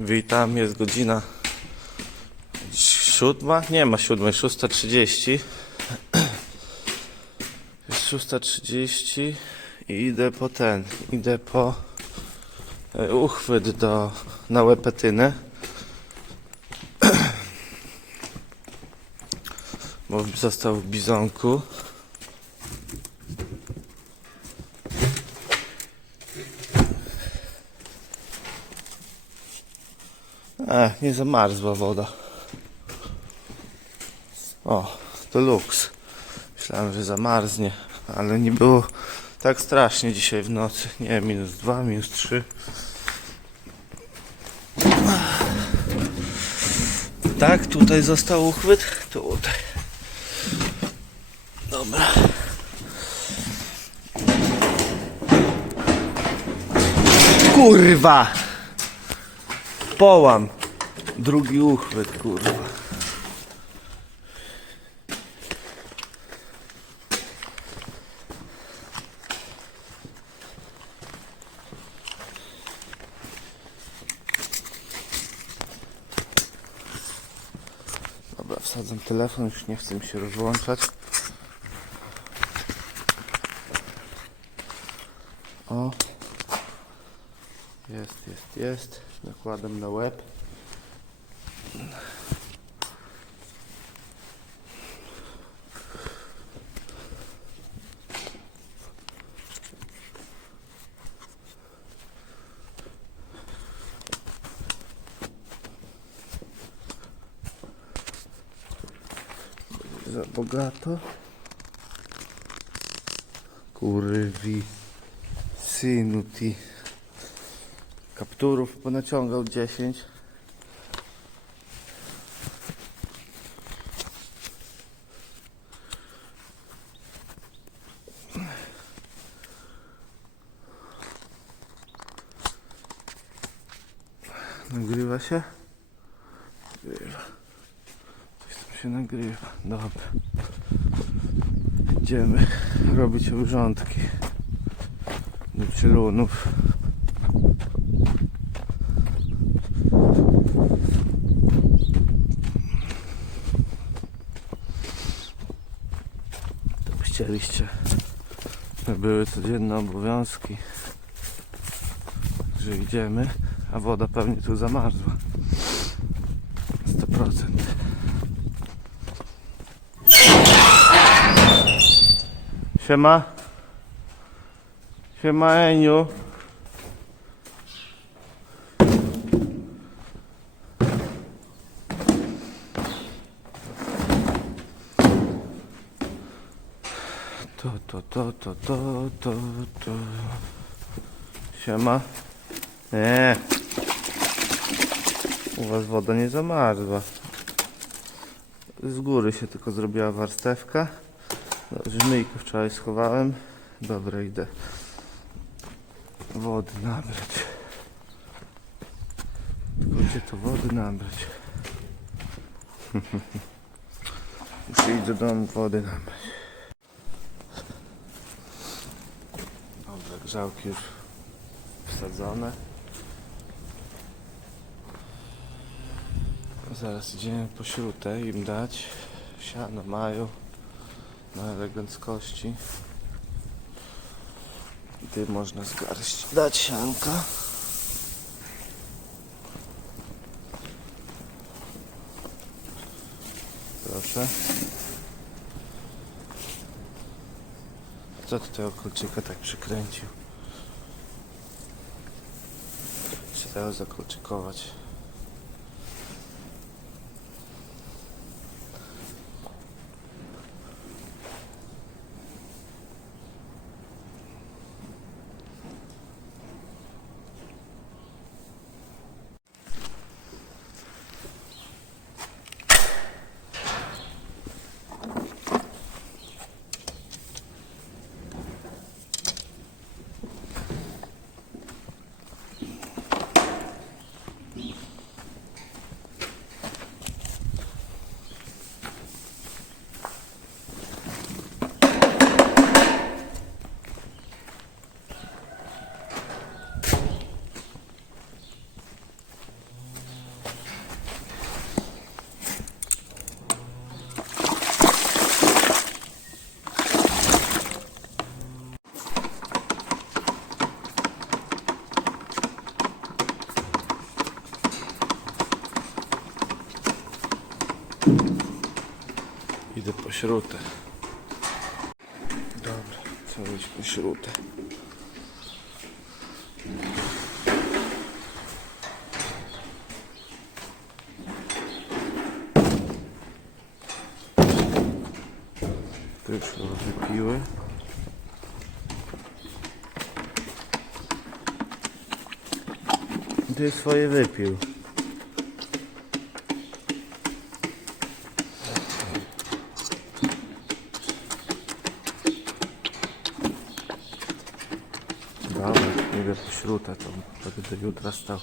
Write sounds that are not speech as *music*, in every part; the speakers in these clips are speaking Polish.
Witam, jest godzina siódma? Nie ma siódmej, szósta trzydzieści. *clears throat* Jest szósta trzydzieści i idę po ten, idę po e, uchwyt do, na łepetynę. *clears throat* Bo został w bizonku. E, nie zamarzła woda. O, to luks. Myślałem, że zamarznie, ale nie było tak strasznie dzisiaj w nocy. Nie, minus dwa, minus trzy. Tak, tutaj został uchwyt. Tutaj. Dobra. Kurwa! Połam. Drugi uchwyt, kurwa. Dobra, wsadzam telefon, już nie chcę mi się rozłączać. O. Jest, jest, jest. Nakładam na łeb. Za bogato. Kurwi. Synu ty. Kapturów ponaciągał 10. Nagrywa się? Nagrywa. Coś tam się nagrywa. Dobra. Idziemy robić obrządki do by chcieliście, by były codzienne obowiązki, że idziemy, a woda pewnie tu zamarzła. 100%. Siema. Siema Eniu. To, to, to, to, to, to, to. Siema. Nie. U was woda nie zamarzła. Z góry się tylko zrobiła warstewka. Dobrze, myjkę wczoraj schowałem. Dobra, idę wody nabrać. Tylko gdzie to wody nabrać? *laughs* Muszę iść do domu wody nabrać. Dobra, grzałki już wsadzone. Zaraz idziemy po śrutę im dać. Siano mają na eleganckości. Ty można z garści dać sianka. Proszę. Co ty tego kolczyka tak przykręcił? Trzeba zakolczykować. Idę po śrutę. Dobra, trzeba iść po śrutę. Tu już chyba wypiły. Ty swoje wypił. Po śrutę, to będę do jutra stał.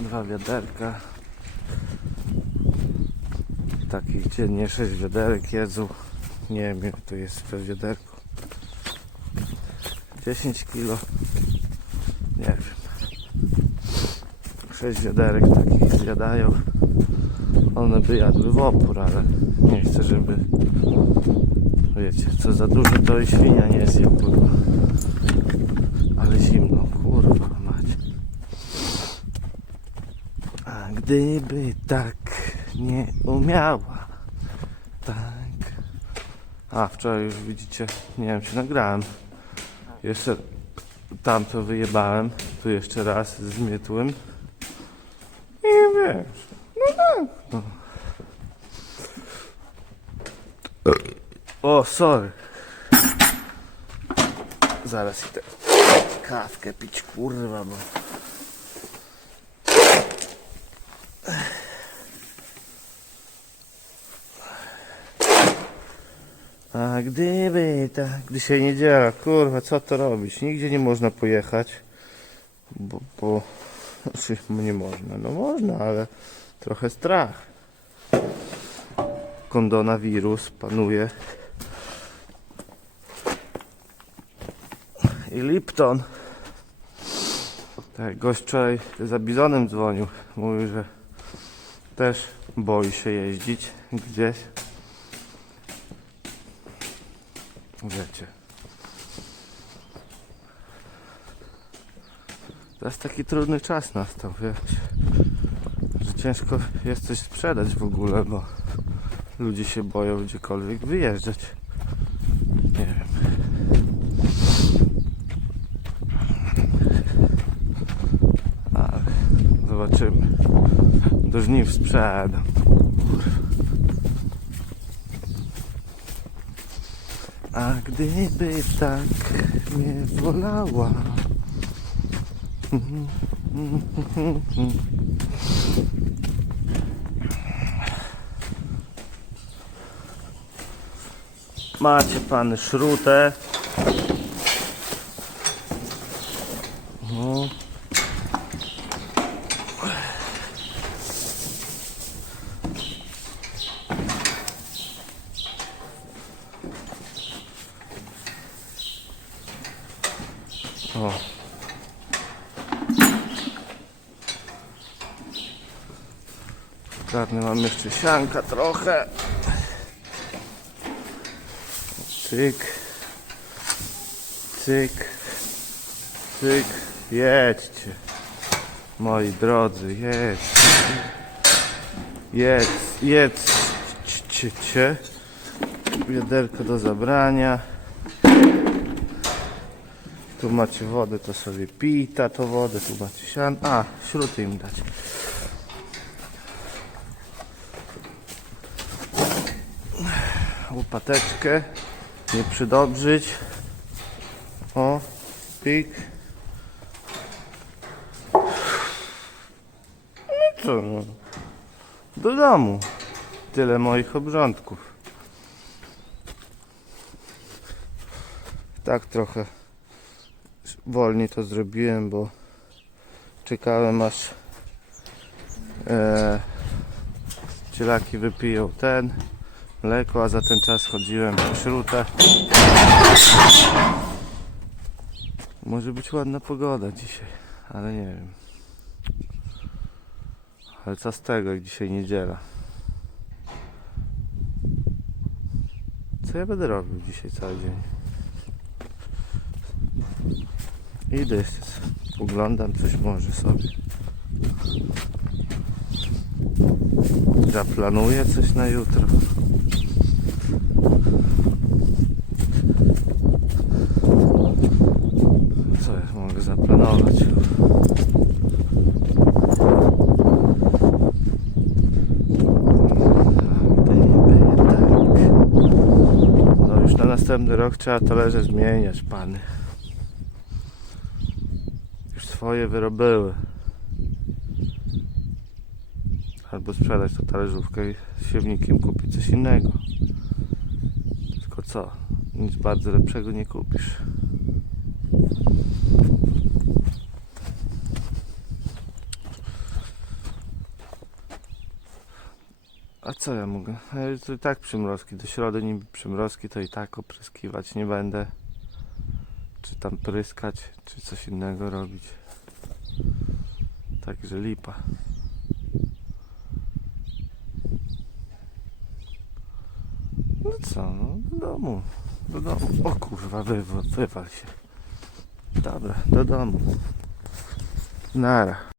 Dwa wiaderka. Takich dziennie sześć wiaderek jedzą. Nie wiem ile to jest w wiaderku. 10 kilo. Nie wiem. 6 wiaderek takich zjadają. One by jadły w opór, ale nie chcę, żeby wiecie, co za dużo to i świnia nie zje, kurwa. Ale zimno, kurwa mać. A gdyby tak nie umiała, tak. A wczoraj już widzicie, nie wiem czy nagrałem. Jeszcze tam to wyjebałem, tu jeszcze raz zmietłem. I wiesz, no tak. No. O, sorry. Zaraz idę kawkę pić, kurwa, bo... A gdyby tak, dzisiaj niedziela, kurwa, co to robić? Nigdzie nie można pojechać, bo, bo znaczy, nie można, no można, ale trochę strach. Kondonawirus panuje. I Lipton. Tak, gość wczoraj za bizonem dzwonił. Mówił, że też boi się jeździć gdzieś. Wiecie. Teraz taki trudny czas nastał, wiesz. Że ciężko jest coś sprzedać w ogóle, bo ludzie się boją gdziekolwiek wyjeżdżać. Nie wiem. Ale zobaczymy. Do żniw sprzedam. A gdyby tak mnie wolała. Macie pan szrutę. O. Karny mam jeszcze sianka trochę. Cyk. Cyk. Cyk. Jedźcie. Moi drodzy, jedźcie. Jedź, jedźcie. Wiaderko do zabrania. Tu macie wodę, to sobie pita to wodę, tu macie sian. A, śruty im dać. Łopateczkę. Nie przydobrzyć. O, pik. No co no. Do domu. Tyle moich obrządków. Tak trochę wolniej to zrobiłem, bo czekałem aż e, cielaki wypiją ten mleko, a za ten czas chodziłem po śrutę. Może być ładna pogoda dzisiaj, ale nie wiem. Ale co z tego, jak dzisiaj niedziela? Co ja będę robił dzisiaj cały dzień? Idę, oglądam coś może sobie. zaplanuję coś na jutro. Co ja mogę zaplanować? Tak. No już na następny rok trzeba talerze zmieniać, pany. Swoje wyrobyły. Albo sprzedać tą talerzówkę i z siewnikiem kupić coś innego. Tylko co? Nic bardzo lepszego nie kupisz. A co ja mogę? Ja To i tak przymrozki. Do środy niby przymrozki to i tak opryskiwać nie będę. Czy tam pryskać, czy coś innego robić. Także lipa. No co, no do domu. Do domu. O kurwa, wywal, się. Dobra, do domu. Nara.